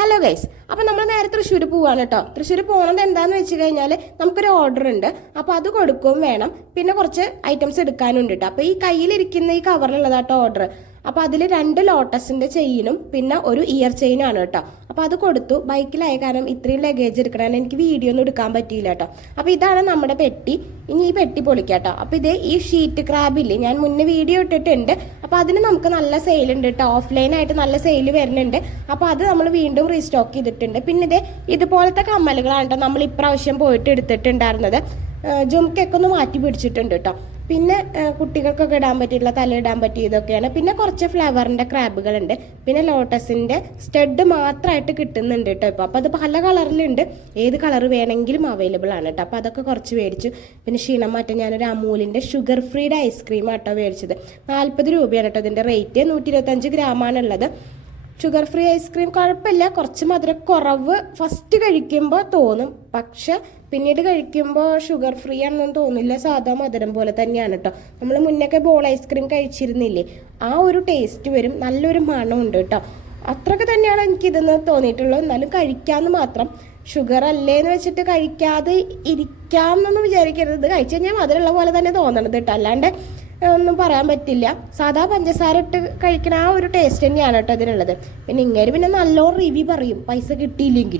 Hello guys, അപ്പോൾ നമ്മൾ നേരെ തൃശ്ശൂർ പോവാണ് കേട്ടോ. തൃശ്ശൂർ പോകണത് എന്താണെന്ന് വെച്ച് കഴിഞ്ഞാൽ നമുക്കൊരു ഓർഡർ ഉണ്ട്. അപ്പോൾ അത് കൊടുക്കുകയും വേണം, പിന്നെ കുറച്ച് ഐറ്റംസ് എടുക്കാനുണ്ട് കേട്ടോ. അപ്പോൾ ഈ കയ്യിലിരിക്കുന്ന ഈ കവറിലുള്ളതാട്ടോ ഓർഡർ. അപ്പോൾ അതിൽ 2 ലോട്ടസിൻ്റെ ചെയിനും പിന്നെ ഒരു ഇയർ ചെയിനാണ് കേട്ടോ. അപ്പോൾ അത് കൊടുത്തു. ബൈക്കിലായ കാരണം ഇത്രയും ലഗേജ് എടുക്കണം, എനിക്ക് വീഡിയോ ഒന്നും എടുക്കാൻ പറ്റിയില്ല കേട്ടോ. അപ്പോൾ ഇതാണ് നമ്മുടെ പെട്ടി. ഇനി ഈ പെട്ടി പൊളിക്കാം കേട്ടോ. അപ്പോൾ ഇത് ഈ ഷീറ്റ് ക്രാബില്ലേ, ഞാൻ മുന്നേ വീഡിയോ ഇട്ടിട്ടുണ്ട്. അപ്പോൾ അതിന് നമുക്ക് നല്ല സെയിലുണ്ട് കേട്ടോ. ഓഫ്ലൈനായിട്ട് നല്ല സെയിൽ വരുന്നുണ്ട്. അപ്പോൾ അത് നമ്മൾ വീണ്ടും റീസ്റ്റോക്ക് ചെയ്തിട്ടുണ്ട്. പിന്നെ ഇതുപോലത്തെ കമ്മലുകളാണ് കേട്ടോ നമ്മൾ ഇപ്രാവശ്യം പോയിട്ട് എടുത്തിട്ടുണ്ടായിരുന്നത്. ജുംക്കൊക്കെ ഒന്ന് മാറ്റി പിടിച്ചിട്ടുണ്ട് കേട്ടോ. പിന്നെ കുട്ടികൾക്കൊക്കെ ഇടാൻ പറ്റിയിട്ടുള്ള തലയിടാൻ പറ്റിയതൊക്കെയാണ്. പിന്നെ കുറച്ച് ഫ്ലവറിൻ്റെ ക്രാബുകളുണ്ട്. പിന്നെ ലോട്ടസിൻ്റെ സ്റ്റഡ് മാത്രമായിട്ട് കിട്ടുന്നുണ്ട് കേട്ടോ ഇപ്പോൾ. അപ്പോൾ അത് പല കളറിലുണ്ട്, ഏത് കളർ വേണമെങ്കിലും അവൈലബിൾ ആണ് കേട്ടോ. അപ്പോൾ അതൊക്കെ കുറച്ച് മേടിച്ചു. പിന്നെ ക്ഷീണം മാറ്റം ഞാനൊരു അമൂലിൻ്റെ ഷുഗർ ഫ്രീഡ് ഐസ്ക്രീം ആട്ടോ മേടിച്ചത്. 40 രൂപയാണ് കേട്ടോ ഇതിൻ്റെ റേറ്റ്. 125 ഗ്രാമാണുള്ളത്. ഷുഗർ ഫ്രീ ഐസ്ക്രീം കുഴപ്പമില്ല, കുറച്ച് മധുരം കുറവ് ഫസ്റ്റ് കഴിക്കുമ്പോൾ തോന്നും, പക്ഷെ പിന്നീട് കഴിക്കുമ്പോൾ ഷുഗർ ഫ്രീ ആണെന്നൊന്നും തോന്നില്ല, സാധാ മധുരം പോലെ തന്നെയാണ് കേട്ടോ. നമ്മൾ മുന്നൊക്കെ ബോൾ ഐസ്ക്രീം കഴിച്ചിരുന്നില്ലേ, ആ ഒരു ടേസ്റ്റ് വരും, നല്ലൊരു മണമുണ്ട് കേട്ടോ. അത്രയൊക്കെ തന്നെയാണ് എനിക്കിതെന്ന് തോന്നിയിട്ടുള്ളത്. എന്നാലും കഴിക്കാമെന്ന് മാത്രം. ഷുഗർ അല്ലേന്ന് വെച്ചിട്ട് കഴിക്കാതെ ഇരിക്കാമെന്നൊന്നും വിചാരിക്കരുത്. ഇത് കഴിച്ചു കഴിഞ്ഞാൽ മധുരമുള്ള പോലെ തന്നെ തോന്നണത് കേട്ടോ, അല്ലാണ്ട് ഒന്നും പറയാൻ പറ്റില്ല. സാധാ പഞ്ചസാര ഇട്ട് കഴിക്കണ ആ ഒരു ടേസ്റ്റ് തന്നെയാണ് കേട്ടോ ഇതിനുള്ളത്. പിന്നെ ഇങ്ങനെ നല്ലോണം റിവ്യൂ പറയും പൈസ കിട്ടിയില്ലെങ്കിൽ.